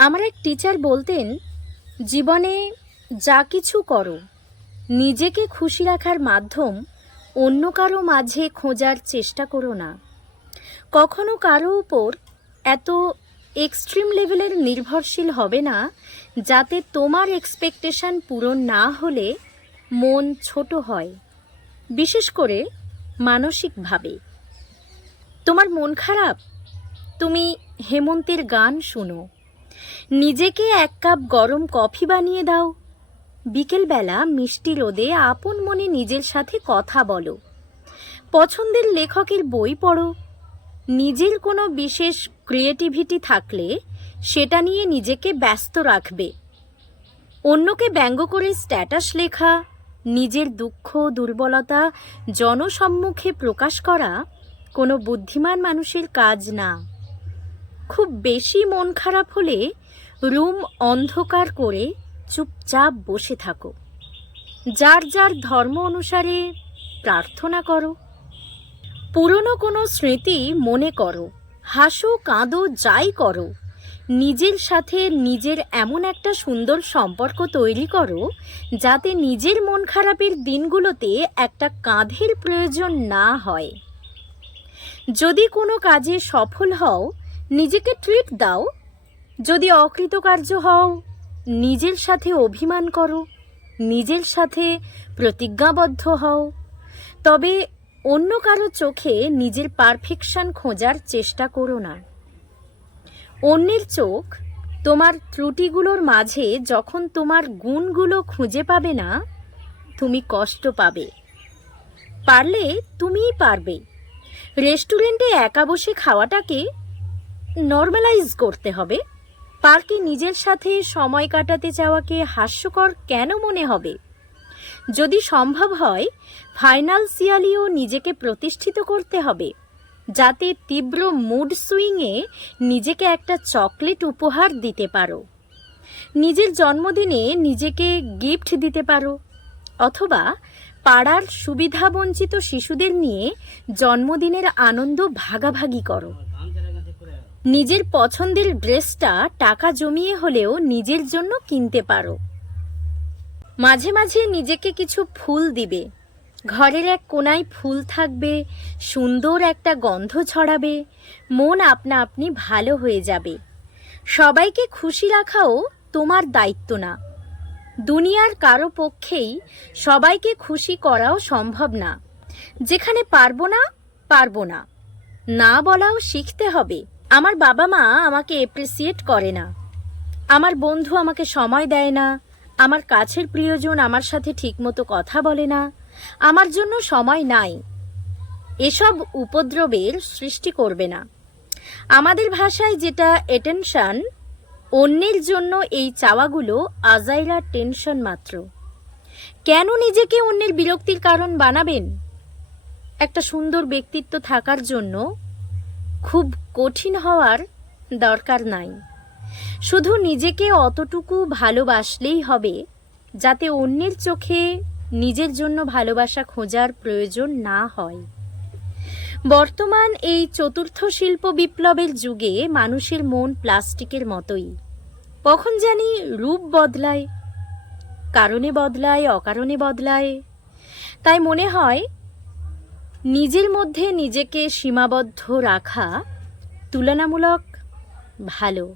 আমার এক টিচার বলতেন, জীবনে যা কিছু করো, নিজেকে খুশি রাখার মাধ্যম অন্য কারো মাঝে খোঁজার চেষ্টা করো না। কখনো কারো উপর এত এক্সট্রিম লেভেলের নির্ভরশীল হবে না যাতে তোমার এক্সপেকটেশন পূরণ না হলে মন ছোট হয়, বিশেষ করে মানসিকভাবে। তোমার মন খারাপ, তুমি হেমন্তের গান শোনো, নিজেকে এক কাপ গরম কফি বানিয়ে দাও, বিকেলবেলা মিষ্টি রোদে আপন মনে নিজের সাথে কথা বলো, পছন্দের লেখকের বই পড়ো, নিজের কোনো বিশেষ ক্রিয়েটিভিটি থাকলে সেটা নিয়ে নিজেকে ব্যস্ত রাখবে। অন্যকে ব্যঙ্গ করে স্ট্যাটাস লেখা, নিজের দুঃখ দুর্বলতা জনসম্মুখে প্রকাশ করা কোনো বুদ্ধিমান মানুষের কাজ না। খুব বেশি মন খারাপ হলে রুম অন্ধকার করে চুপচাপ বসে থাকো, যার যার ধর্ম অনুসারে প্রার্থনা করো, পুরনো কোনো স্মৃতি মনে করো, হাসো কাঁদো যাই করো, নিজের সাথে নিজের এমন একটা সুন্দর সম্পর্ক তৈরি করো যাতে নিজের মন খারাপের দিনগুলোতে একটা কাঁধের প্রয়োজন না হয়। যদি কোনো কাজে সফল হও, নিজেকে ট্রিট দাও। যদি অকৃতকার্য হও, নিজের সাথে অভিমান করো, নিজের সাথে প্রতিজ্ঞাবদ্ধ হও। তবে অন্য কারো চোখে নিজের পারফেকশন খোঁজার চেষ্টা করো না। অন্যের চোখ তোমার ত্রুটিগুলোর মাঝে যখন তোমার গুণগুলো খুঁজে পাবে না, তুমি কষ্ট পাবে। পারলে তুমিই পারবে। রেস্টুরেন্টে একা বসে খাওয়াটাকে নর্মালাইজ করতে হবে। পার্কে নিজের সাথে সময় কাটাতে চাওয়াকে হাস্যকর কেন মনে হবে? যদি সম্ভব হয়, ফাইন্যান্সিয়ালিও নিজেকে প্রতিষ্ঠিত করতে হবে, যাতে তীব্র মুড সুইংয়ে নিজেকে একটা চকলেট উপহার দিতে পারো, নিজের জন্মদিনে নিজেকে গিফট দিতে পারো, অথবা পাড়ার সুবিধাবঞ্চিত শিশুদের নিয়ে জন্মদিনের আনন্দ ভাগাভাগি করো। নিজের পছন্দের ড্রেসটা টাকা জমিয়ে হলেও নিজের জন্য কিনতে পারো। মাঝে মাঝে নিজেকে কিছু ফুল দিবে। ঘরের এক কোনায় ফুল থাকবে, সুন্দর একটা গন্ধ ছড়াবে, মন আপনা আপনি ভালো হয়ে যাবে। সবাইকে খুশি রাখাও তোমার দায়িত্ব না। দুনিয়ার কারো পক্ষেই সবাইকে খুশি করাও সম্ভব না। যেখানে পারবো না, পারবো না, না বলাও শিখতে হবে। আমার বাবা মা আমাকে এপ্রিসিয়েট করে না, আমার বন্ধু আমাকে সময় দেয় না, আমার কাছের প্রিয়জন আমার সাথে ঠিকমতো কথা বলে না, আমার জন্য সময় নাই। এসব উপদ্রবের সৃষ্টি করবে না। আমাদের ভাষায় যেটা অ্যাটেনশন, অন্যের জন্য এই চাওয়াগুলো আজাইরা টেনশন মাত্র। কেন নিজেকে অন্যের বিরক্তির কারণ বানাবেন? একটা সুন্দর ব্যক্তিত্ব থাকার জন্য খুব কঠিন হওয়ার দরকার নাই। শুধু নিজেকে অতটুকু ভালোবাসলেই হবে যাতে অন্যের চোখে নিজের জন্য ভালোবাসা খোঁজার প্রয়োজন না হয়। বর্তমান এই চতুর্থ শিল্প বিপ্লবের যুগে মানুষের মন প্লাস্টিকের মতোই, কখন জানি রূপ বদলায়, কারণে বদলায়, অকারণে বদলায়। তাই মনে হয় নিজের মধ্যে নিজেকে সীমাবদ্ধ রাখা তুলনামূলক ভালো।